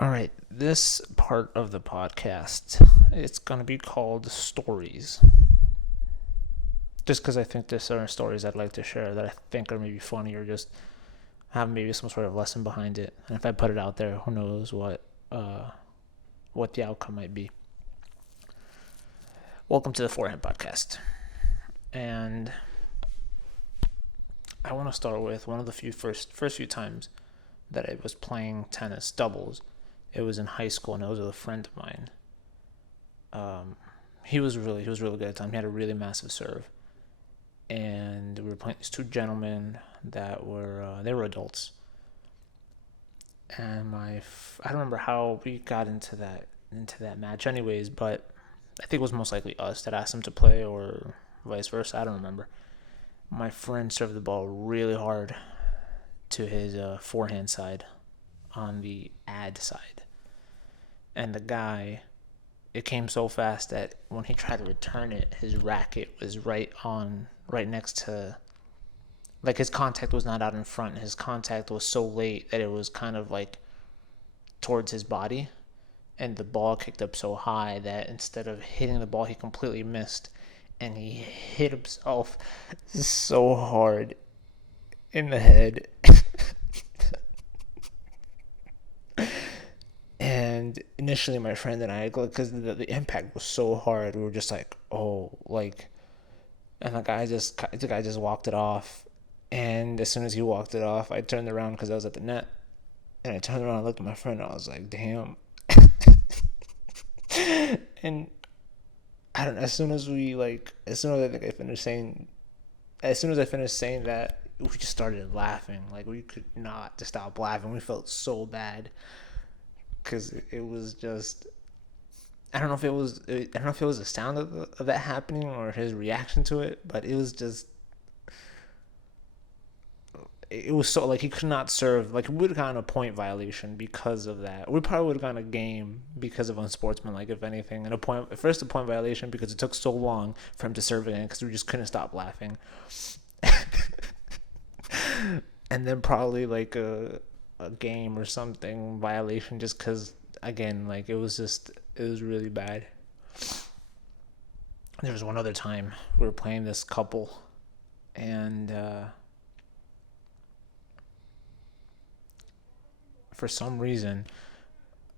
All right, this part of the podcast, it's going to be called stories. Just because I think there's certain stories I'd like to share that I think are maybe funny or just have maybe some sort of lesson behind it. And if I put it out there, who knows what the outcome might be. Welcome to the Forehand podcast. And I want to start with one of the first few times that I was playing tennis doubles. It was in high school, and it was with a friend of mine. He was really good at the time. He had a really massive serve, and we were playing these two gentlemen that were they were adults. And I don't remember how we got into that match, anyways. But I think it was most likely us that asked him to play, or vice versa. I don't remember. My friend served the ball really hard to his forehand side on the ad side. And the guy, it came so fast that when he tried to return it, his racket was right next to, like, his contact was not out in front. His contact was so late that it was kind of like towards his body. And the ball kicked up so high that instead of hitting the ball, he completely missed. And he hit himself so hard in the head. And initially my friend and I, because the impact was so hard, we were just like, oh, like, and the guy just walked it off. And as soon as he walked it off, I turned around because I was at the net, and I turned around and looked at my friend, and I was like, damn. And I don't know, as soon as I finished saying that, we just started laughing. Like, we could not to stop laughing. We felt so bad because it was just, I don't know if it was the sound of that happening or his reaction to it, but it was just, it was so, like, he could not serve. Like, we would have gotten a point violation because of that. We probably would have gotten a game because of unsportsmanlike, if anything. And a point violation because it took so long for him to serve again because we just couldn't stop laughing. And then probably like a game or something violation just because, again, like, it was really bad. There was one other time we were playing this couple, and for some reason,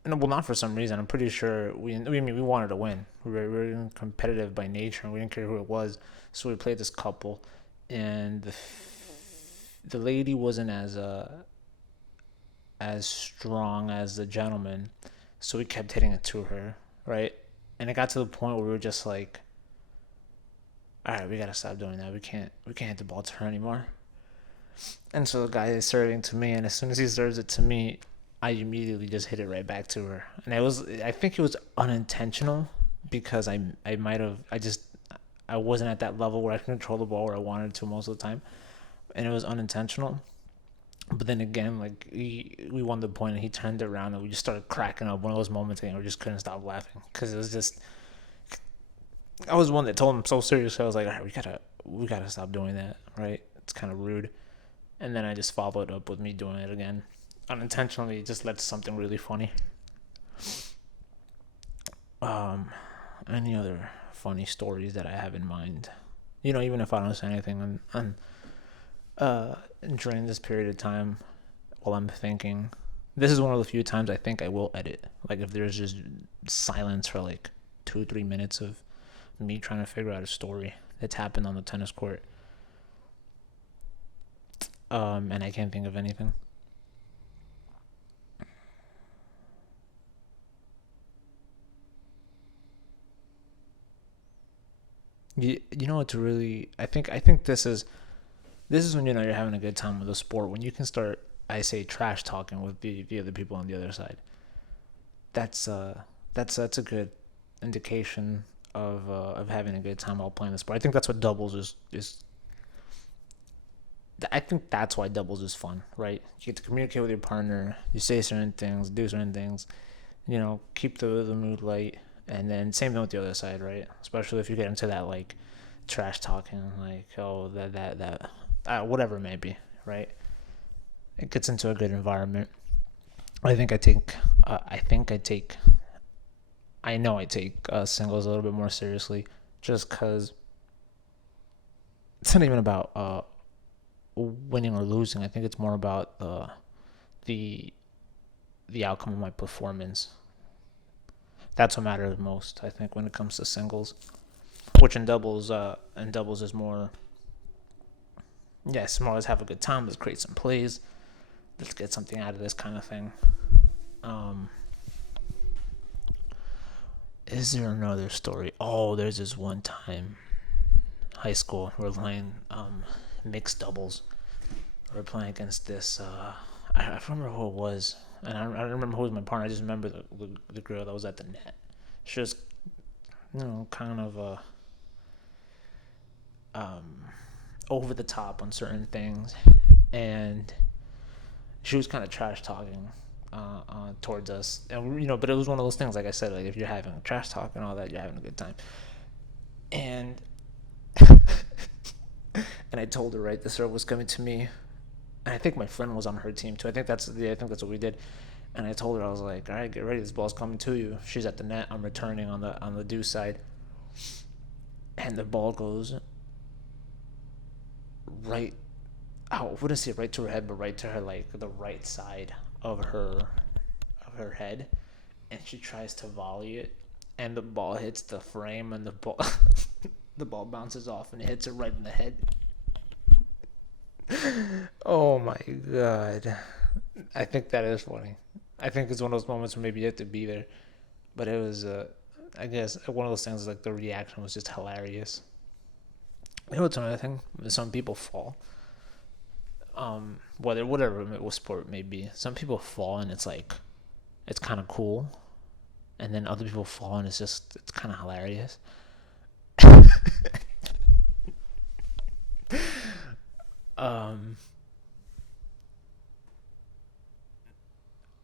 no, well, not for some reason, I'm pretty sure we wanted to win. We were competitive by nature, and we didn't care who it was. So we played this couple, and the lady wasn't as strong as the gentleman, so we kept hitting it to her, right? And it got to the point where we were just like, all right, we gotta stop doing that. We can't hit the ball to her anymore. And so the guy is serving to me, and as soon as he serves it to me, I immediately just hit it right back to her. And I think it was unintentional because I wasn't at that level where I could control the ball where I wanted to most of the time, and it was unintentional. But then again, like, we won the point, and he turned around, and we just started cracking up. One of those moments, and we just couldn't stop laughing because it was just. I was one that told him so seriously. I was like, all right, we gotta stop doing that, right? It's kind of rude. And then I just followed up with me doing it again, unintentionally. It just led to something really funny. Any other funny stories that I have in mind? Even if I don't say anything during this period of time, while I'm thinking, this is one of the few times I think I will edit. Like, if there's just silence for like 2-3 minutes of me trying to figure out a story that's happened on the tennis court, and I can't think of anything. You know what's really, I think this is when you're having a good time with the sport, when you can start, I say, trash talking with the other people on the other side. That's a good indication of having a good time while playing the sport. I think that's what doubles is. I think that's why doubles is fun, right? You get to communicate with your partner. You say certain things, do certain things. Keep the mood light, and then same thing with the other side, right? Especially if you get into that, like, trash talking, like, oh, that whatever it may be, right? It gets into a good environment. I think I take I know I take singles a little bit more seriously, just because it's not even about winning or losing. I think it's more about the the outcome of my performance. That's what matters most, I think, when it comes to singles. Which in doubles is more, yes, more let's have a good time, let's create some plays, let's get something out of this kind of thing. Um, is there another story? Oh, there's this one time, high school, we're playing mixed doubles. We're playing against this. I don't remember who it was, and I don't remember who was my partner. I just remember the girl that was at the net. She was, kind of um, over the top on certain things, and she was kind of trash talking towards us, and but it was one of those things. Like I said, like if you're having trash talk and all that, you're having a good time. And and I told her, right, the serve was coming to me, and I think my friend was on her team too. I think that's what we did. And I told her, I was like, all right, get ready, this ball's coming to you. She's at the net, I'm returning on the due side, and the ball goes right. I wouldn't say right to her head, but right to her, like the right side of her head, and she tries to volley it, and the ball hits the frame, and the ball the ball bounces off and it hits it right in the head. Oh my god. I think that is funny. I think it's one of those moments where maybe you have to be there. But it was, I guess, one of those things like the reaction was just hilarious. You know what's another thing? Some people fall. Whatever sport it may be, some people fall and it's like, it's kind of cool. And then other people fall and it's kind of hilarious. um,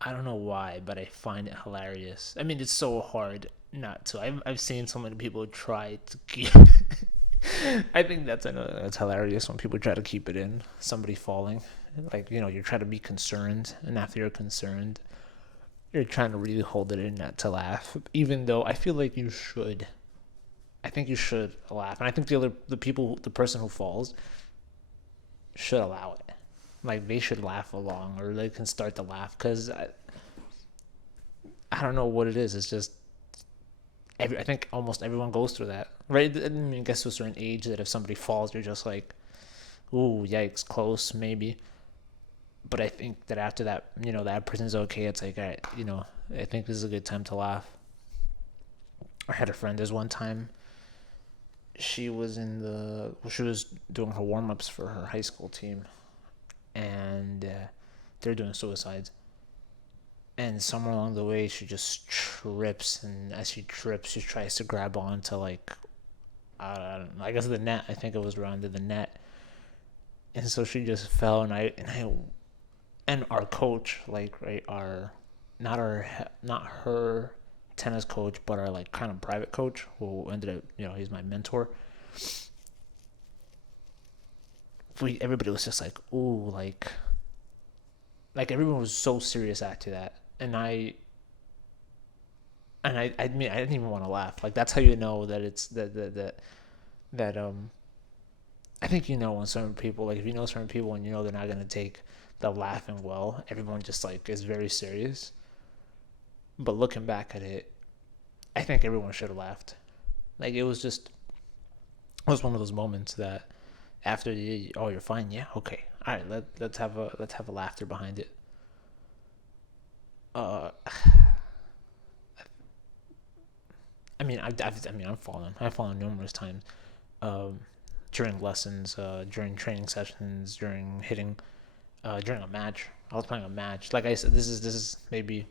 I don't know why, but I find it hilarious. I mean, it's so hard not to. I've seen so many people try to keep. I think that's hilarious when people try to keep it in. Somebody falling, like you're trying to be concerned, and after you're concerned, you're trying to really hold it in, not to laugh. Even though I feel like you should. I think you should laugh, and I think the person who falls, should allow it. Like they should laugh along, or they can start to laugh, because I don't know what it is. It's just I think almost everyone goes through that, right? I mean, I guess to a certain age, that if somebody falls, you're just like, ooh, yikes, close, maybe. But I think that after that, that person's okay. It's like, all right, I think this is a good time to laugh. I had a friend. There's one time she was she was doing her warm ups for her high school team, and they're doing suicides. And somewhere along the way, she just trips, and as she trips, she tries to grab onto, like, I don't know, I guess the net. I think it was around the net, and so she just fell, and our coach, like, right, not her tennis coach, but our, like, kind of private coach, who ended up, he's my mentor. Everybody was just like, ooh, like everyone was so serious after that, and I mean, I didn't even want to laugh. Like, that's how you know that it's that I think when certain people, like, if you know certain people and they're not gonna take the laughing well, everyone just, like, is very serious. But looking back at it, I think everyone should have laughed. Like, it was one of those moments that after you're fine, yeah, okay, all right, let's have a laughter behind it. Uh, I mean, I've fallen numerous times, um, during lessons, during training sessions, during hitting, during a match. I was playing a match. Like I said, this is maybe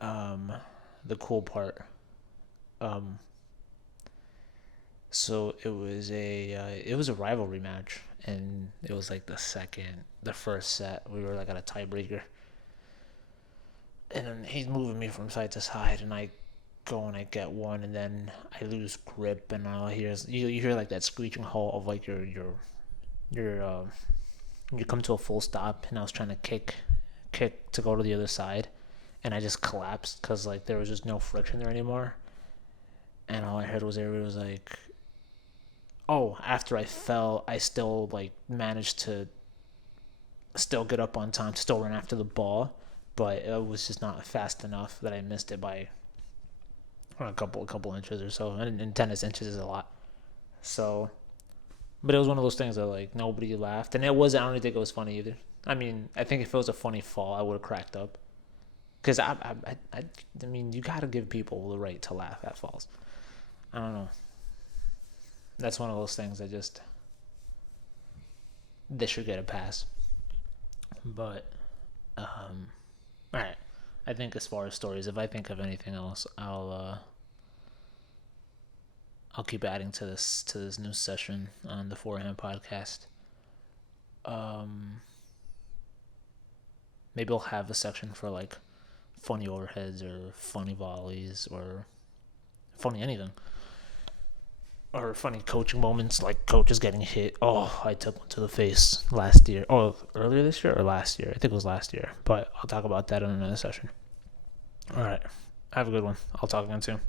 um, the cool part. Um, so it was a rivalry match, and it was like the first set. We were like at a tiebreaker, and then he's moving me from side to side, and I go and I get one, and then I lose grip, and I you hear like that screeching halt of like your you come to a full stop, and I was trying to kick to go to the other side, and I just collapsed because like there was just no friction there anymore. And all I heard was everybody was like, "Oh!" After I fell, I still like managed to still get up on time, still run after the ball, but it was just not fast enough that I missed it by a couple inches or so. And in tennis, inches is a lot. So, but it was one of those things that like nobody laughed, and it was I don't think it was funny either. I mean, I think if it was a funny fall, I would have cracked up. Because I mean, you gotta give people the right to laugh at falls. I don't know. That's one of those things that just they should get a pass. But all right. I think as far as stories, if I think of anything else, I'll keep adding to this new session on the Forehand podcast. Um, Maybe I'll have a section for like funny overheads or funny volleys or funny anything. Or funny coaching moments like coaches getting hit. Oh, I took one to the face last year. Oh, earlier this year or last year? I think it was last year. But I'll talk about that in another session. All right. Have a good one. I'll talk again soon.